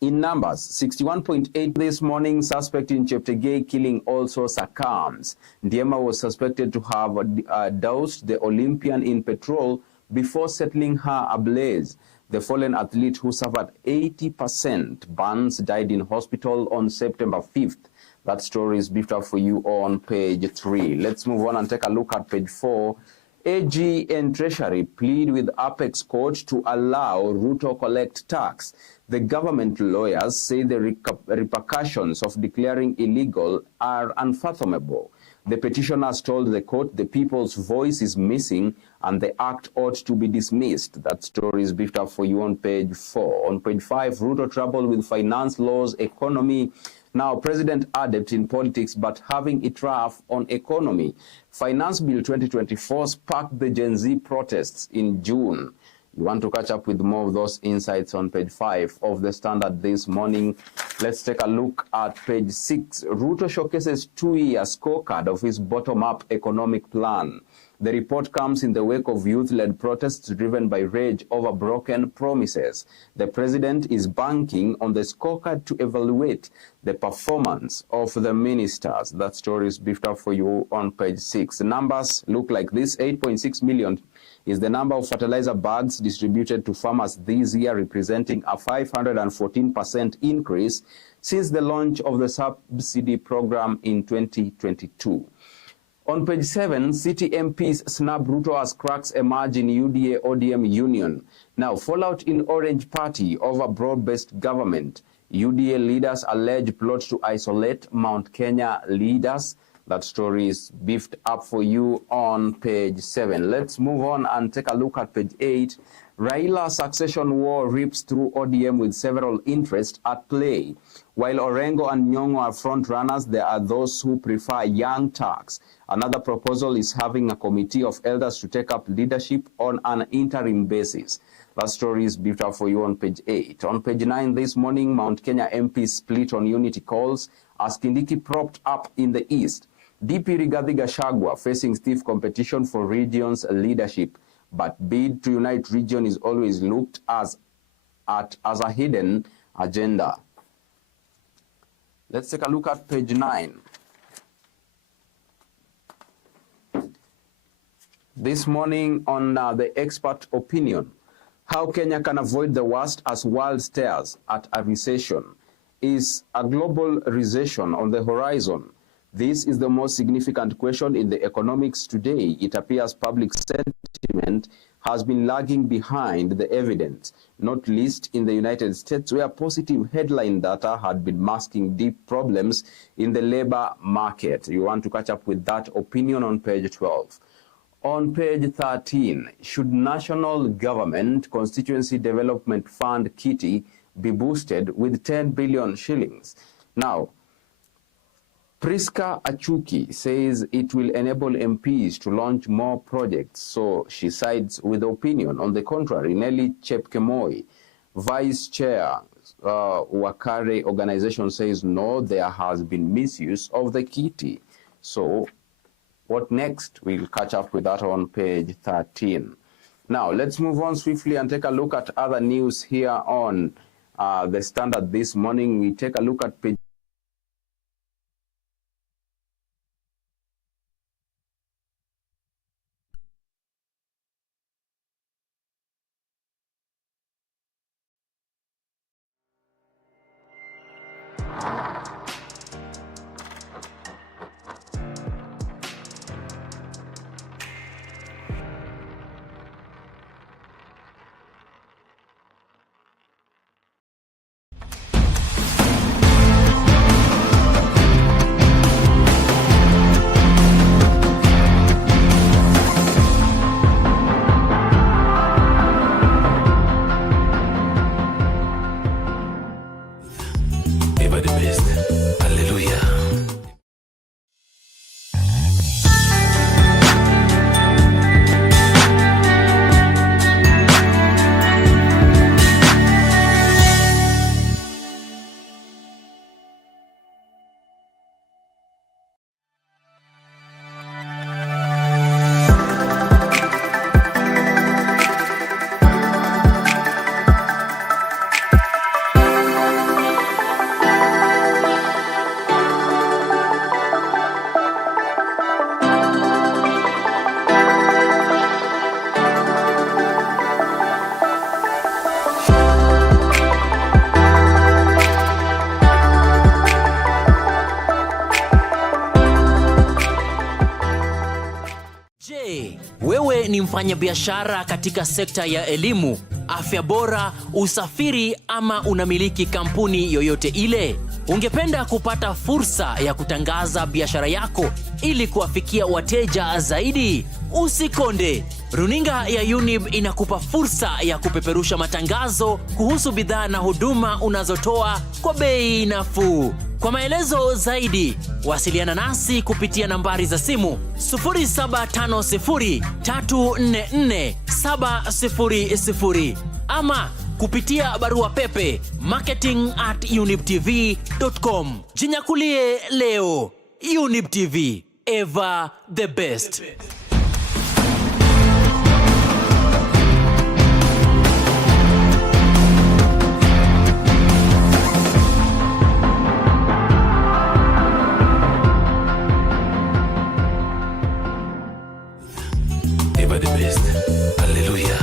In numbers, 61.8 this morning, suspect in Cheptegei killing also succumbs. Ndiema was suspected to have doused the Olympian in petrol before settling her ablaze. The fallen athlete, who suffered 80% burns, died in hospital on September 5th. That story is beefed up for you on page 3. Let's move on and take a look at page 4. AG and Treasury plead with Apex Court to allow Ruto collect tax. The government lawyers say the repercussions of declaring illegal are unfathomable. The petitioners told the court the people's voice is missing and the act ought to be dismissed. That story is beefed up for you on page 4. On page 5, Ruto trouble with finance laws, economy. Now, President adept in politics but having it rough on economy. Finance Bill 2024 sparked the Gen Z protests in June. You want to catch up with more of those insights on page 5 of the Standard this morning. Let's take a look at page 6. Ruto showcases 2-year scorecard of his bottom-up economic plan. The report comes in the wake of youth-led protests driven by rage over broken promises. The president is banking on the scorecard to evaluate the performance of the ministers. That story is beefed up for you on page 6. The numbers look like this. 8.6 million is the number of fertilizer bags distributed to farmers this year, representing a 514% increase since the launch of the subsidy program in 2022. On page 7, city MPs snub Ruto as cracks emerge in UDA-ODM union. Now, fallout in Orange Party over broad-based government. UDA leaders allege plot to isolate Mount Kenya leaders. That story is beefed up for you on page 7. Let's move on and take a look at page 8. Raila succession war rips through ODM with several interests at play. While Orengo and Nyong'o are front runners, there are those who prefer young Turks. Another proposal is having a committee of elders to take up leadership on an interim basis. That story is beefed up for you on page 8. On page 9 this morning, Mount Kenya MPs split on unity calls as Kindiki propped up in the east. DP Rigathi Gachagua facing stiff competition for region's leadership, but bid to unite region is always looked as a hidden agenda. Let's take a look at page 9. This morning on the expert opinion, how Kenya can avoid the worst as world stares at a recession. Is a global recession on the horizon? This is the most significant question in the economics today. It appears public sentiment has been lagging behind the evidence, not least in the United States, where positive headline data had been masking deep problems in the labor market. You want to catch up with that opinion on page 12. On page 13, should National Government Constituency Development Fund kitty be boosted with 10 billion shillings? Now, Priska Achuki says it will enable MPs to launch more projects, so she sides with the opinion. On the contrary, Nelly Chepkemoi, Vice Chair, Wachera organization, says no, there has been misuse of the kitty. So what next? We'll catch up with that on page 13. Now, let's move on swiftly and take a look at other news here on the Standard this morning. We take a look at page unafanya biashara katika sekta ya elimu, afya bora, usafiri ama unamiliki kampuni yoyote ile? Ungependa kupata fursa ya kutangaza biashara yako ili kuwafikia wateja zaidi? Usikonde. Runinga ya Younib inakupa fursa ya kupeperusha matangazo kuhusu bidhaa na huduma unazotoa kwa bei nafuu. Kwa maelezo zaidi, wasiliana nasi kupitia nambari za simu 0750344700 ama kupitia barua pepe marketing@younibtv.com. Jinyakulie leo. Younib TV, ever the best. Ever the best. Hallelujah.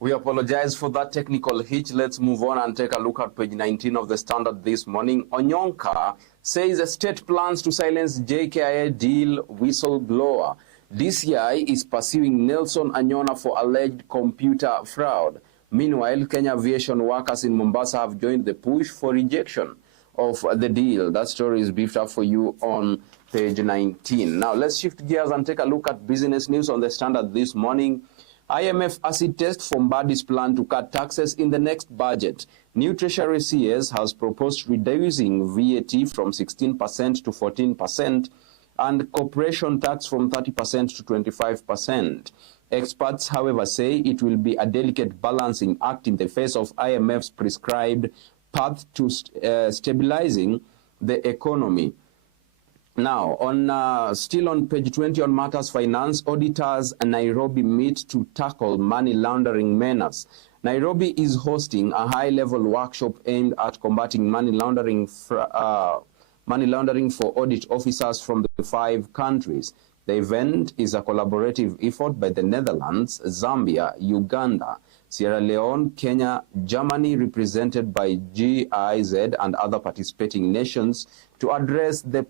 We apologize for that technical hitch. Let's move on and take a look at page 19 of the Standard this morning. Onyonka says the state plans to silence JKIA deal whistleblower. DCI is pursuing Nelson Anyona for alleged computer fraud. Meanwhile, Kenya aviation workers in Mombasa have joined the push for rejection of the deal. That story is beefed up for you on page 19. Now, let's shift gears and take a look at business news on the Standard this morning. IMF acid test for Mbadi's plan to cut taxes in the next budget. New Treasury CS has proposed reducing VAT from 16% to 14% and corporation tax from 30% to 25%. Experts, however, say it will be a delicate balancing act in the face of IMF's prescribed path to stabilizing the economy. Now, still on page 20 on Matters Finance, auditors in Nairobi meet to tackle money laundering menace. Nairobi is hosting a high-level workshop aimed at combating money laundering for audit officers from the 5 countries. The event is a collaborative effort by the Netherlands, Zambia, Uganda, Sierra Leone, Kenya, Germany, represented by GIZ and other participating nations, to address the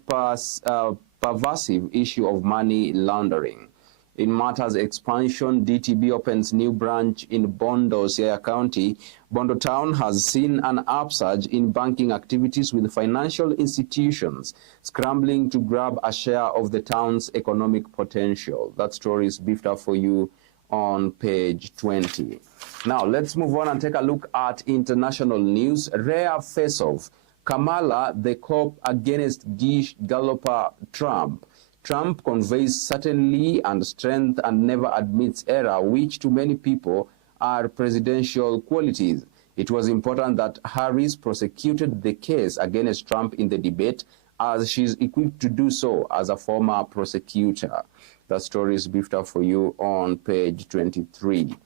pervasive issue of money laundering. In Matters Expansion, DTB opens new branch in Bondo, Siaya County. Bondo Town has seen an upsurge in banking activities, with financial institutions scrambling to grab a share of the town's economic potential. That story is beefed up for you on page 20. Now, let's move on and take a look at international news. Rare face-off. Kamala, the cop against Gish Galloper Trump. Trump conveys certainty and strength and never admits error, which to many people are presidential qualities. It was important that Harris prosecuted the case against Trump in the debate, as she's equipped to do so as a former prosecutor. The story is beefed up for you on page 23.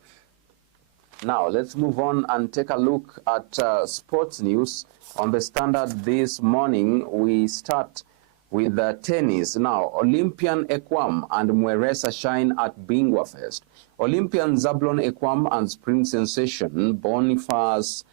Now, let's move on and take a look at sports news on the Standard this morning. We start with tennis. Now, Olympian Ekwam and Mweresa shine at Bingwa Fest. Olympian Zablon Ekwam and sprint sensation Boniface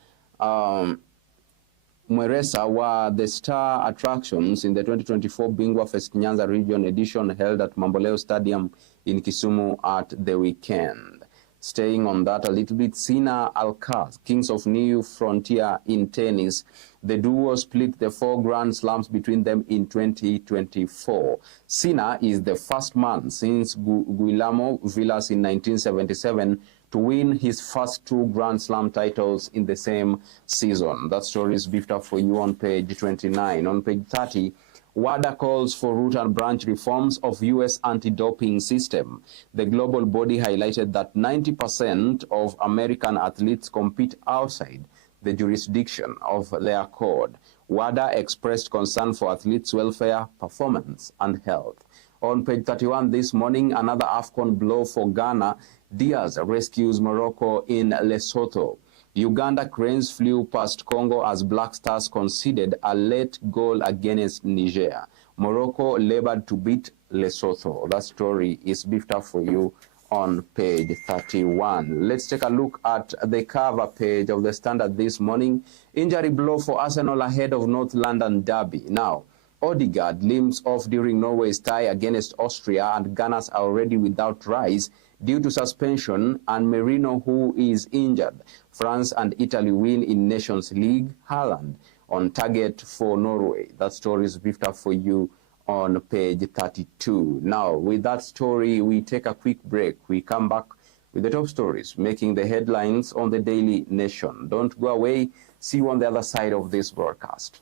Mweresa were the star attractions in the 2024 Bingwa Fest Nyanza Region edition held at Mamboleo Stadium in Kisumu at the weekend. Staying on that a little bit, Sina Alkaz, Kings of New Frontier in tennis. The duo split the 4 Grand Slams between them in 2024. Sina is the first man since Guillermo Vilas in 1977 to win his first 2 Grand Slam titles in the same season. That story is beefed up for you on page 29. On page 30, WADA calls for root and branch reforms of U.S. anti-doping system. The global body highlighted that 90% of American athletes compete outside the jurisdiction of their code. WADA expressed concern for athletes' welfare, performance, and health. On page 31 this morning, another AFCON blow for Ghana. Diaz rescues Morocco in Lesotho. Uganda cranes flew past Congo as Black Stars conceded a late goal against Niger. Morocco labored to beat Lesotho. That story is beefed up for you on page 31. Let's take a look at the cover page of the Standard this morning. Injury blow for Arsenal ahead of North London derby. Now, Odegaard limps off during Norway's tie against Austria, and Gunners are already without Rice due to suspension, and Merino, who is injured. France and Italy win in Nations League. Haaland on target for Norway. That story is beefed up for you on page 32. Now, with that story, we take a quick break. We come back with the top stories making the headlines on the Daily Nation. Don't go away. See you on the other side of this broadcast.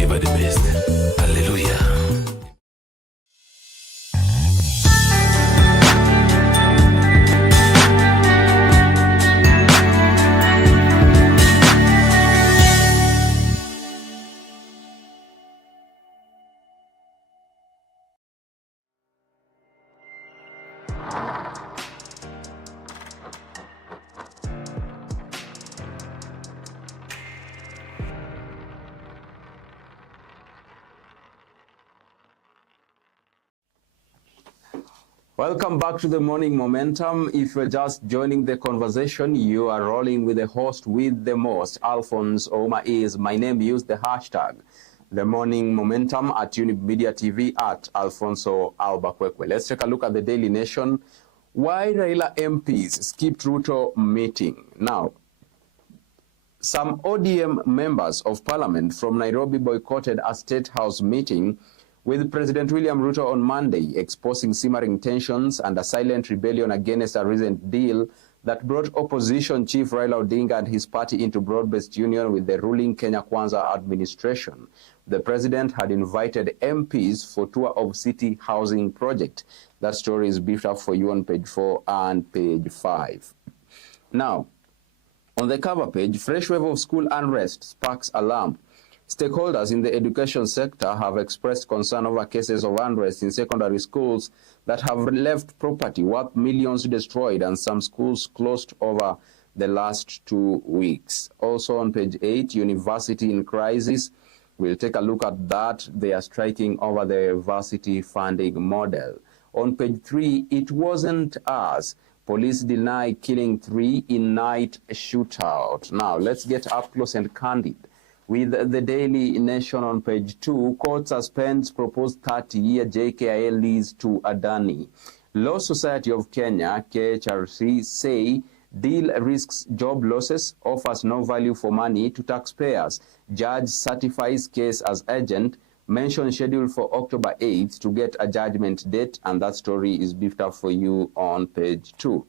Ever the best. Hallelujah. Welcome back to the Morning Momentum. If you're just joining the conversation, you are rolling with the host with the most. Alfonsoh is my name. Use the hashtag The Morning Momentum at Younib MEDIA TV at Alfonsoh Albakwekwe. Let's take a look at the Daily Nation. Why Raila MPs skipped Ruto meeting. Now, some ODM members of parliament from Nairobi boycotted a State House meeting with President William Ruto on Monday, exposing simmering tensions and a silent rebellion against a recent deal that brought opposition chief Raila Odinga and his party into broad-based union with the ruling Kenya Kwanza administration. The president had invited MPs for tour of city housing project. That story is beefed up for you on page 4 and page 5. Now, on the cover page, fresh wave of school unrest sparks alarm. Stakeholders in the education sector have expressed concern over cases of unrest in secondary schools that have left property worth millions destroyed and some schools closed over the last 2 weeks. Also on page 8, university in crisis. We'll take a look at that. They are striking over the varsity funding model. On page 3, it wasn't us. Police deny killing 3 in night shootout. Now, let's get up close and candid with the Daily Nation on page 2. Court suspends proposed 30-year JKIA lease to Adani. Law Society of Kenya, KHRC, say deal risks job losses, offers no value for money to taxpayers. Judge certifies case as urgent. Mention scheduled for October 8th to get a judgment date, and that story is beefed up for you on page 2.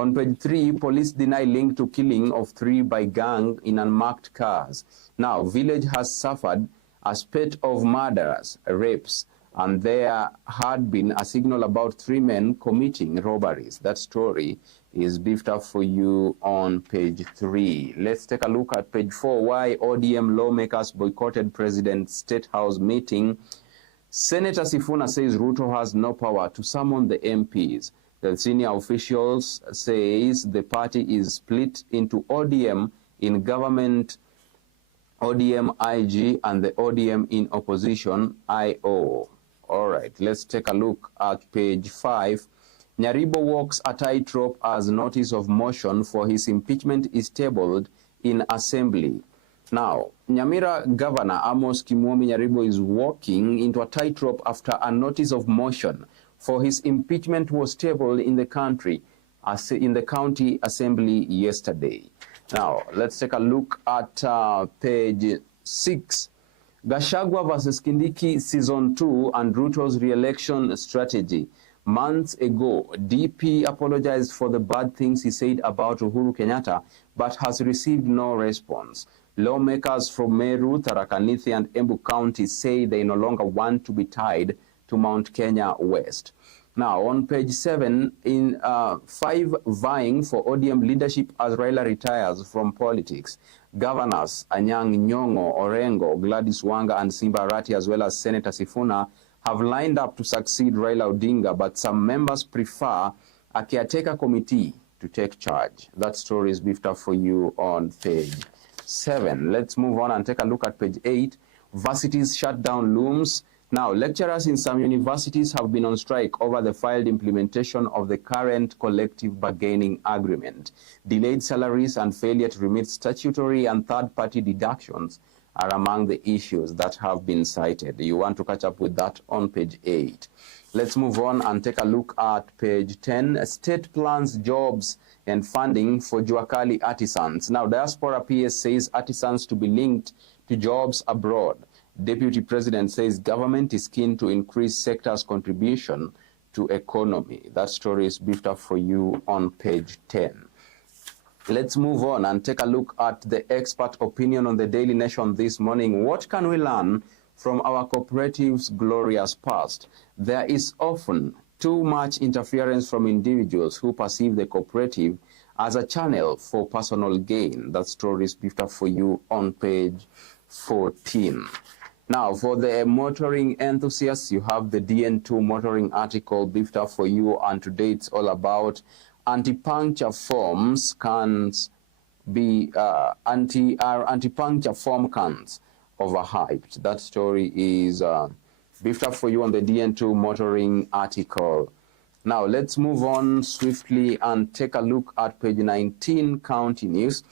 On page 3, police deny link to killing of 3 by gang in unmarked cars. Now, village has suffered a spate of murderers, rapes, and there had been a signal about 3 men committing robberies. That story is beefed up for you on page 3. Let's take a look at page 4, why ODM lawmakers boycotted President's State House meeting. Senator Sifuna says Ruto has no power to summon the MPs. The senior officials says the party is split into ODM in government, ODM IG, and the ODM in opposition, IO. All right, let's take a look at page 5. Nyaribo walks a tightrope as notice of motion for his impeachment is tabled in assembly. Now, Nyamira Governor Amos Kimwomi Nyaribo is walking into a tightrope after a notice of motion for his impeachment was tabled in the county assembly yesterday. Now, let's take a look at page 6. Gachagua versus Kindiki season 2 and Ruto's re-election strategy. Months ago, DP apologized for the bad things he said about Uhuru Kenyatta, but has received no response. Lawmakers from Meru, Tharaka Nithi, and Embu County say they no longer want to be tied to Mount Kenya West. Now, on page 7, in 5 vying for ODM leadership as Raila retires from politics, Governors Anyang' Nyong'o, Orengo, Gladys Wanga, and Simba Arati, as well as Senator Sifuna, have lined up to succeed Raila Odinga, but some members prefer a caretaker committee to take charge. That story is beefed up for you on page 7. Let's move on and take a look at page 8. Varsities shutdown looms. Now, lecturers in some universities have been on strike over the failed implementation of the current collective bargaining agreement. Delayed salaries and failure to remit statutory and third-party deductions are among the issues that have been cited. You want to catch up with that on page 8. Let's move on and take a look at page 10. State plans jobs and funding for Juakali artisans. Now, Diaspora PS says artisans to be linked to jobs abroad. Deputy President says government is keen to increase sector's contribution to economy. That story is beefed up for you on page 10. Let's move on and take a look at the expert opinion on the Daily Nation this morning. What can we learn from our cooperative's glorious past? There is often too much interference from individuals who perceive the cooperative as a channel for personal gain. That story is beefed up for you on page 14. Now, for the motoring enthusiasts, you have the DN2 motoring article beefed up for you, and today it's all about anti-puncture forms cans be anti-puncture form cans overhyped. That story is beefed up for you on the DN2 motoring article. Now, let's move on swiftly and take a look at page 19, County News.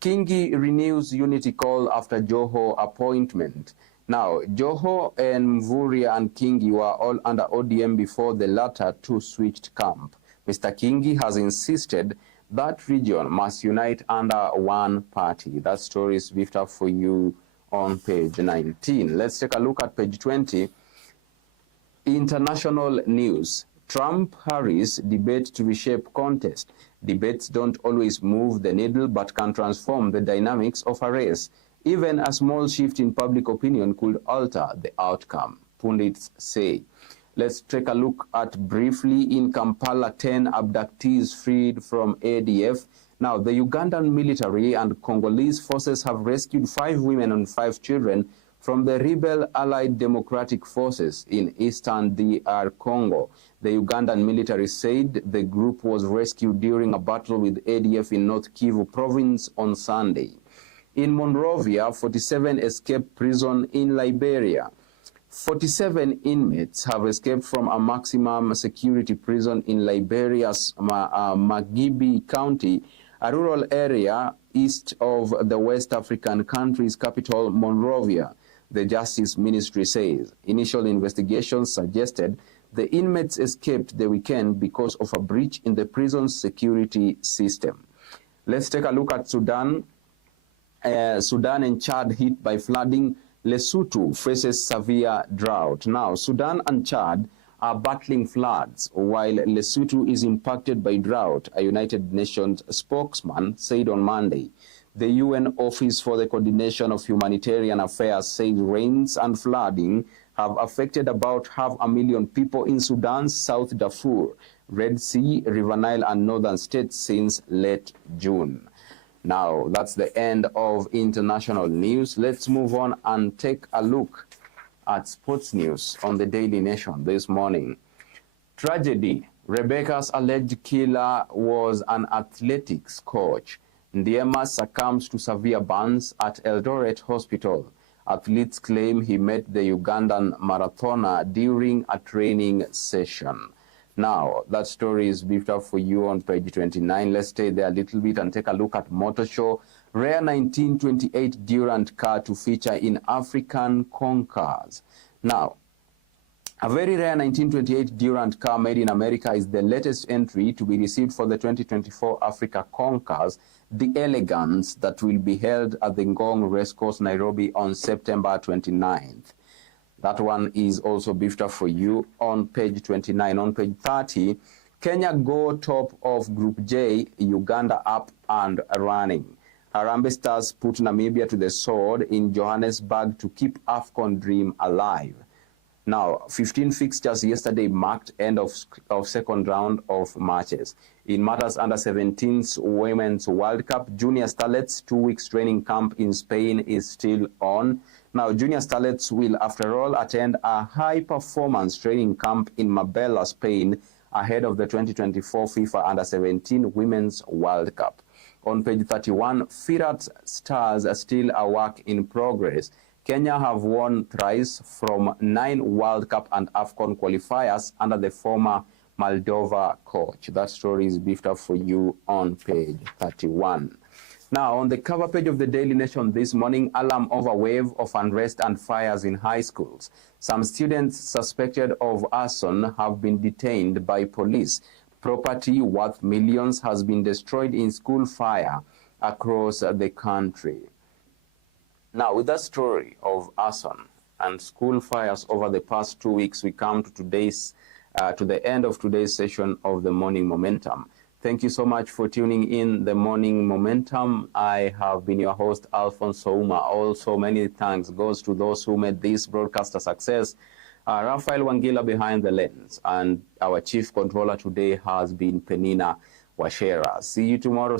Kingi renews unity call after Joho appointment. Now, Joho and Mvurya and Kingi were all under ODM before the latter two switched camp. Mr. Kingi has insisted that region must unite under one party. That story is beefed up for you on page 19. Let's take a look at page 20. International news. Trump-Harris debate to reshape contest. Debates don't always move the needle but can transform the dynamics of a race. Even a small shift in public opinion could alter the outcome, pundits say. Let's take a look at briefly in Kampala, 10 abductees freed from ADF. Now, the Ugandan military and Congolese forces have rescued 5 women and 5 children from the rebel Allied Democratic Forces in eastern DR Congo. The Ugandan military said the group was rescued during a battle with ADF in North Kivu province on Sunday. In Monrovia, 47 escaped prison in Liberia. 47 inmates have escaped from a maximum security prison in Liberia's Magibi County, a rural area east of the West African country's capital, Monrovia, the Justice Ministry says. Initial investigations suggested the inmates escaped the weekend because of a breach in the prison's security system. Let's take a look at Sudan. Sudan and Chad hit by flooding. Lesotho faces severe drought. Now, Sudan and Chad are battling floods, while Lesotho is impacted by drought, a United Nations spokesman said on Monday. The UN Office for the Coordination of Humanitarian Affairs says rains and flooding have affected about 500,000 people in Sudan's South Darfur, Red Sea, River Nile, and northern states since late June. Now, that's the end of international news. Let's move on and take a look at sports news on the Daily Nation this morning. Tragedy. Rebecca's alleged killer was an athletics coach. Ndiema succumbs to severe burns at Eldoret Hospital. Athletes claim he met the Ugandan marathoner during a training session. Now, that story is beefed up for you on page 29. Let's stay there a little bit and take a look at Motor Show. Rare 1928 Durant car to feature in African Conkers. Now, a very rare 1928 Durant car made in America is the latest entry to be received for the 2024 Africa Conkers, the Elegance, that will be held at the Ngong Racecourse, Nairobi on September 29th. That one is also beefed up for you on page 29. On page 30, Kenya go top of Group J, Uganda up and running. Harambee Stars put Namibia to the sword in Johannesburg to keep AFCON dream alive. Now, 15 fixtures yesterday marked end of second round of matches. In matters under 17's Women's World Cup, Junior Starlets 2 weeks training camp in Spain is still on. Now, Junior Starlets will, after all, attend a high-performance training camp in Marbella, Spain, ahead of the 2024 FIFA Under 17 Women's World Cup. On page 31, Firat Stars are still a work in progress. Kenya have won thrice from 9 World Cup and AFCON qualifiers under the former Moldova coach. That story is beefed up for you on page 31. Now, on the cover page of the Daily Nation this morning, alarm over wave of unrest and fires in high schools. Some students suspected of arson have been detained by police. Property worth millions has been destroyed in school fire across the country. Now, with that story of arson and school fires over the past 2 weeks, we come to the end of today's session of the Morning Momentum. Thank you so much for tuning in the Morning Momentum. I have been your host, Alfonsoh. Also, many thanks goes to those who made this broadcast a success. Raphael Wangila behind the lens, and our chief controller today has been Peninah Wachera. See you tomorrow.